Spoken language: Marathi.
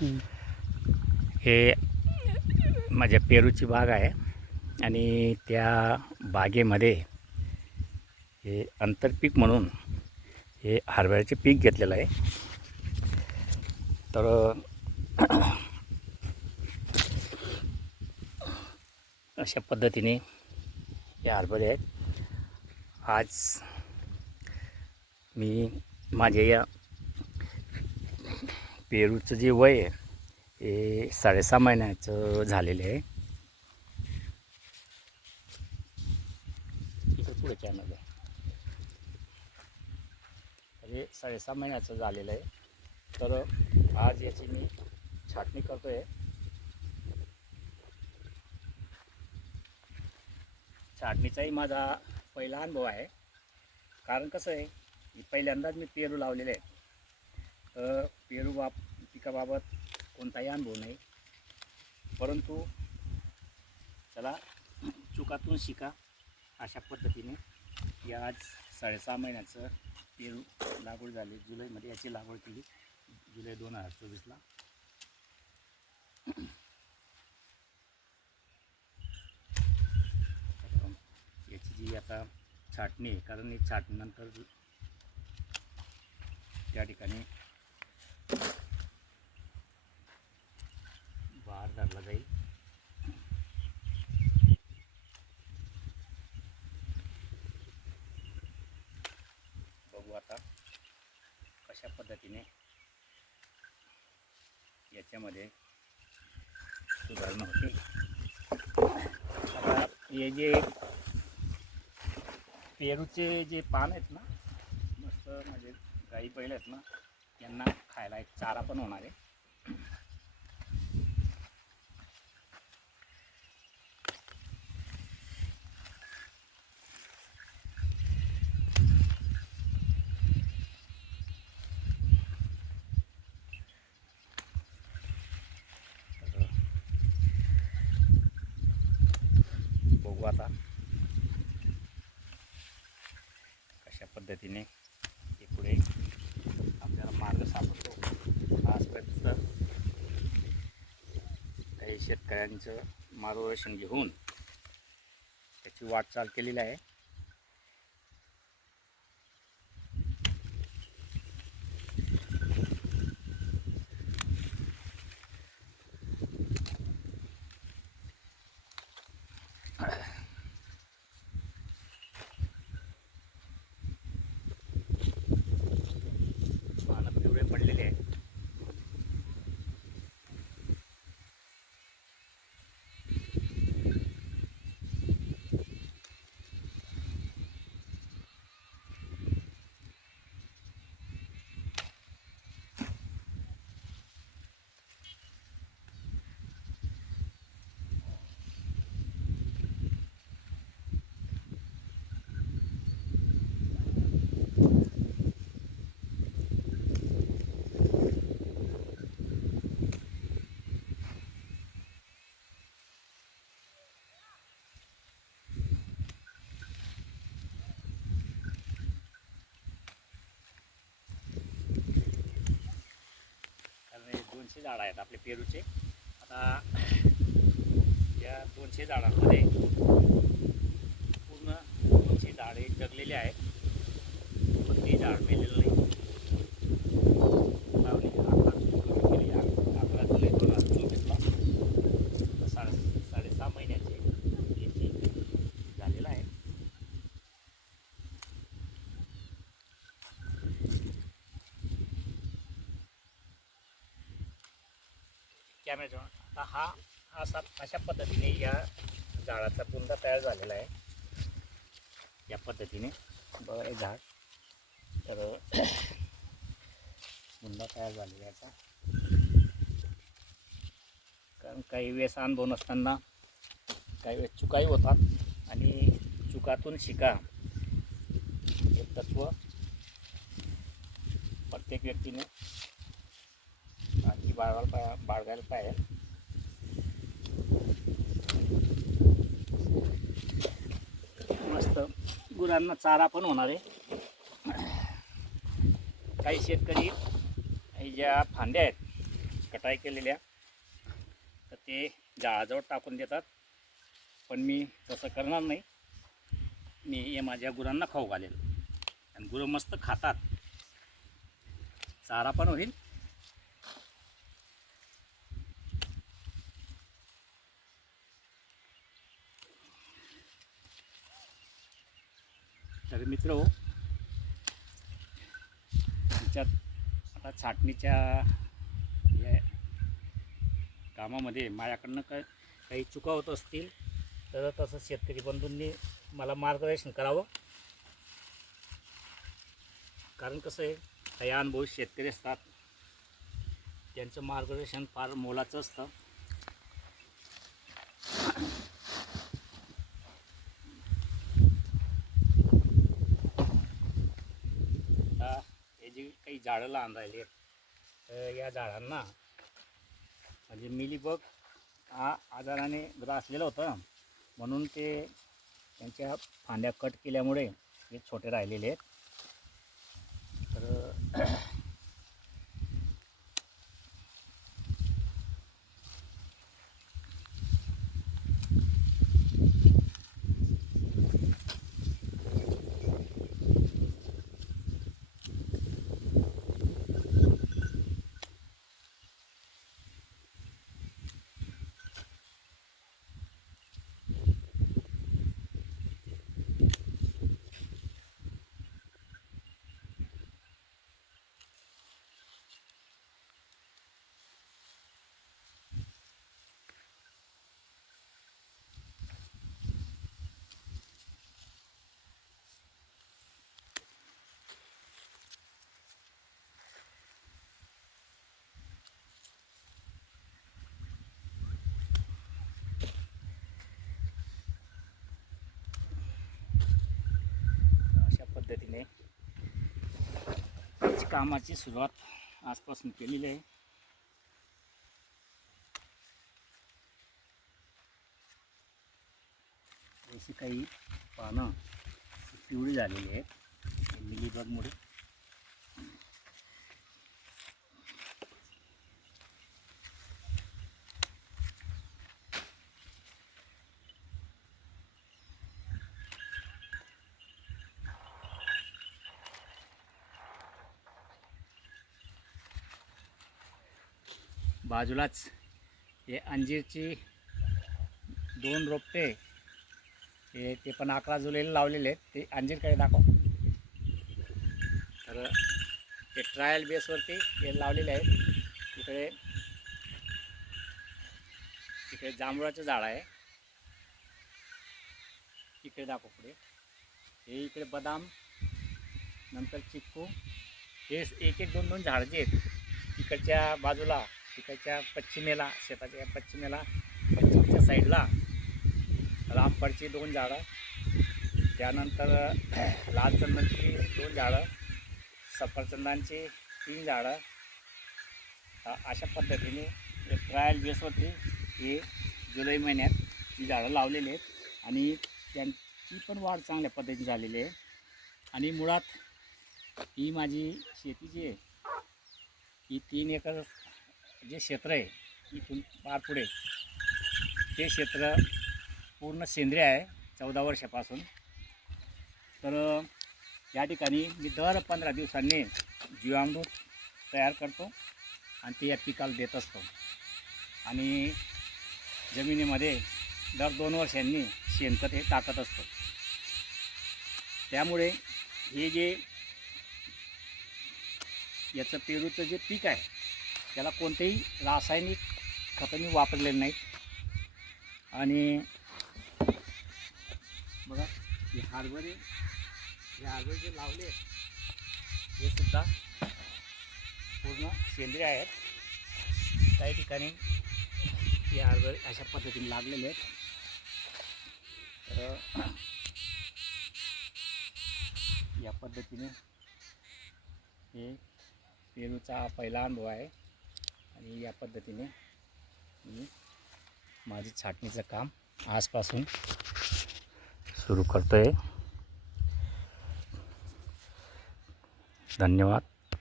हे माझ्या पेरूची बाग आहे आणि त्या बागेमध्ये हे आंतरपीक म्हणून हे हरभऱ्याचे पीक घेतलेलं आहे. तर अशा पद्धतीने हे हरभरे आहेत. आज मी माझ्या या पेरूचं जे वय आहे हे 6.5 महिन्याचं झालेलं आहे. इथं पुढे चॅनल आहे. हे 6.5 महिन्याचं झालेलं आहे. तर आज याची मी छाटणी करतो आहे. छाटणीचाही माझा पहिला अनुभव आहे. कारण कसं आहे की पहिल्यांदाच मी पेरू लावलेले आहेत. तर पेरू पिकाबाबत कोणताही अनुभव नाही, परंतु चला चुकातून शिका अशा पद्धतीने या आज 6.5 महिन्याचं पेरू लागवड झाली. जुलैमध्ये याची लागवड केली, जुलै 2024ला. याची जी आता छाटणी आहे, कारण ही छाटणीनंतर त्या ठिकाणी बाहेर धरला जाईल. बघू आता कशा पद्धतीने याच्यामध्ये सुधारणा होते. आता हे जे पेरूचे जे पान आहेत ना, मस्त म्हणजे गाई बैल आहेत ना, यांना खायला एक चारा पण होणार आहे. बघू आता कशा पद्धतीने हे पुढे आपल्याला मार्ग सापडतो. आजपर्यंत काही शेतकऱ्यांचं मार्गदर्शन घेऊन त्याची वाटचाल केलेली आहे. पानं पिवळे पडलेले आहेत. कारण 200 झाडं आहेत आपले पेरूचे. आता या 200 झाडांमध्ये पूर्ण 200 झाडे जगलेली आहेत, पण ते झाड मेलेलं नाही. लावणी आता सुरू केली 11 जुलै 2024ला. 6.5 महिन्याचे याची झालेलं आहे. कॅमेरा आता अशा पद्धतीने या झाडाचा बुंदा तयार झालेला आहे. या पद्धतीने बघा हे झाड, तर बुंदा तयार झालेला याचा. कारण काही वेळेस अनुभव नसताना काही वेळेस चुकाही होतात आणि चुकातून शिका हे तत्व प्रत्येक व्यक्तीने आणखी बाळगायला पाहिजे. मस्त गुरांना चारा पण होणार आहे. काही शेतकरी ज्या फांद्या आहेत कटाई केलेल्या तर ते झाडाजवळ टाकून देतात, पण मी तसं करणार नाही. मी हे माझ्या गुरांना खाऊ घालेल आणि गुरं मस्त खातात, चारा पण होईल. तर मित्र, तिच्यात आता छाटणीच्या या कामामध्ये माझ्याकडनं काही चुका होत असतील तर तसं शेतकरी बंधूंनी मला मार्गदर्शन करावं. कारण कसं आहे, काही अनुभवी शेतकरी असतात, त्यांचं मार्गदर्शन फार मोलाचं असतं. हे जी काही झाडं लहान राहिली तर या झाडांना म्हणजे मिलीबग हा आजाराने ग्रासलेलं होतं, म्हणून ते त्यांच्या फांद्या कट केल्यामुळे हे छोटे राहिलेले आहेत. तर अशा पद्धतीने कामाची सुरुवात आजपासून केलेली आहे. जशी काही पानं पिवळी झालेली आहेत मिलीबगमुळे. बाजूलाच हे अंजीरची 2 रोपटे ते पण 11 जुलैला लावलेले आहेत. ते अंजीर काय दाखव. तर ते ट्रायल बेसवरती हे लावलेले आहेत. इकडे जांभळाचं झाड आहे, इकडे दाखव पुढे. हे इकडे बदाम, नंतर चिक्कू, हे 1-2 झाडं जे आहेत इकडच्या बाजूला, तिकडच्या पश्चिमेला, शेताच्या पश्चिमच्या साईडला रामफळची 2 झाडं, त्यानंतर लाल चंदनची 2 झाडं, सफरचंदांची 3 झाडं. अशा पद्धतीने ट्रायल बेसवरती हे जुलै महिन्यात ही झाडं लावलेली आहेत आणि त्यांची पण वाढ चांगल्या पद्धतीने झालेली आहे. आणि मुळात ही माझी शेती जी आहे ही 3 एकर जे क्षेत्र आहे, इथून पार पुढे ते क्षेत्र पूर्ण सेंद्रिय आहे 14 वर्षापासून. तर या ठिकाणी मी दर 15 दिवसांनी जीवामृत तयार करतो आणि ते या पिकाला देत असतो. आणि जमिनीमध्ये दर 2 वर्षांनी शेणखत हे टाकत असतो. त्यामुळे हे जे याचं पेरूचं जे पीक आहे त्याला कोणतेही रासायनिक खतं मी वापरलेले नाहीत. आणि बघा हे हरभरे जे लावले हे सुद्धा पूर्ण सेंद्रिय आहेत. काही ठिकाणी हे हरभरे अशा पद्धतीने लागलेले आहेत. तर या पद्धतीने हे पेरूचा पहिला अनुभव आहे आणि या पद्धतीने मी माझी छाटणीचं काम आजपासून सुरू करतो आहे. धन्यवाद.